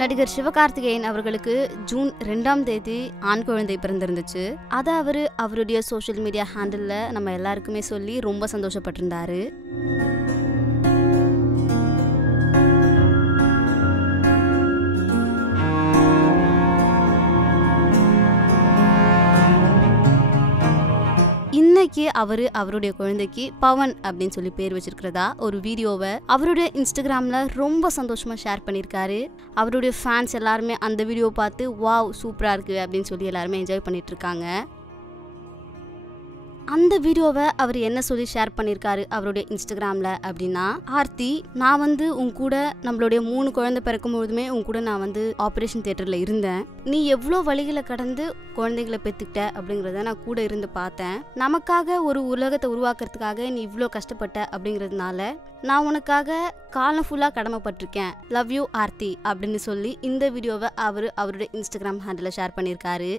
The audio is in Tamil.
நடிகர் சிவகார்த்திகேயன் அவர்களுக்கு ஜூன் 2ஆம் தேதி ஆண் குழந்தை பிறந்திருந்துச்சு. அதை அவருடைய சோஷியல் மீடியா ஹேண்டில் நம்ம எல்லாருக்குமே சொல்லி ரொம்ப சந்தோஷப்பட்டிருந்தாரு. இன்னைக்கு அவருடைய குழந்தைக்கு பவன் அப்படின்னு சொல்லி பேர் வச்சிருக்கிறதா ஒரு வீடியோவை அவருடைய இன்ஸ்டாகிராம்ல ரொம்ப சந்தோஷமா ஷேர் பண்ணியிருக்காரு. அவருடைய ஃபேன்ஸ் எல்லாருமே அந்த வீடியோ பார்த்து வாவ் சூப்பரா இருக்கு அப்படின்னு சொல்லி எல்லாருமே என்ஜாய் பண்ணிட்டு இருக்காங்க. அந்த வீடியோவை அவர் என்ன சொல்லி ஷேர் பண்ணியிருக்காரு அவருடைய இன்ஸ்டாகிராம்ல அப்படின்னா, ஆர்த்தி, நான் உன் கூட நம்மளுடைய 3 குழந்தை பிறக்கும் பொழுதுமே உன் கூட நான் ஆப்ரேஷன் தியேட்டர்ல இருந்தேன். நீ எவ்வளோ வழிகளை கடந்து குழந்தைகளை பெற்றுக்கிட்ட அப்படிங்கிறத நான் கூட இருந்து பார்த்தேன். நமக்காக ஒரு உலகத்தை உருவாக்குறதுக்காக நீ இவ்வளோ கஷ்டப்பட்ட அப்படிங்கிறதுனால நான் உனக்காக காலம் ஃபுல்லாக கடமைப்பட்டிருக்கேன். லவ் யூ ஆர்த்தி அப்படின்னு சொல்லி இந்த வீடியோவை அவருடைய இன்ஸ்டாகிராம் ஹேண்டில் ஷேர் பண்ணியிருக்காரு.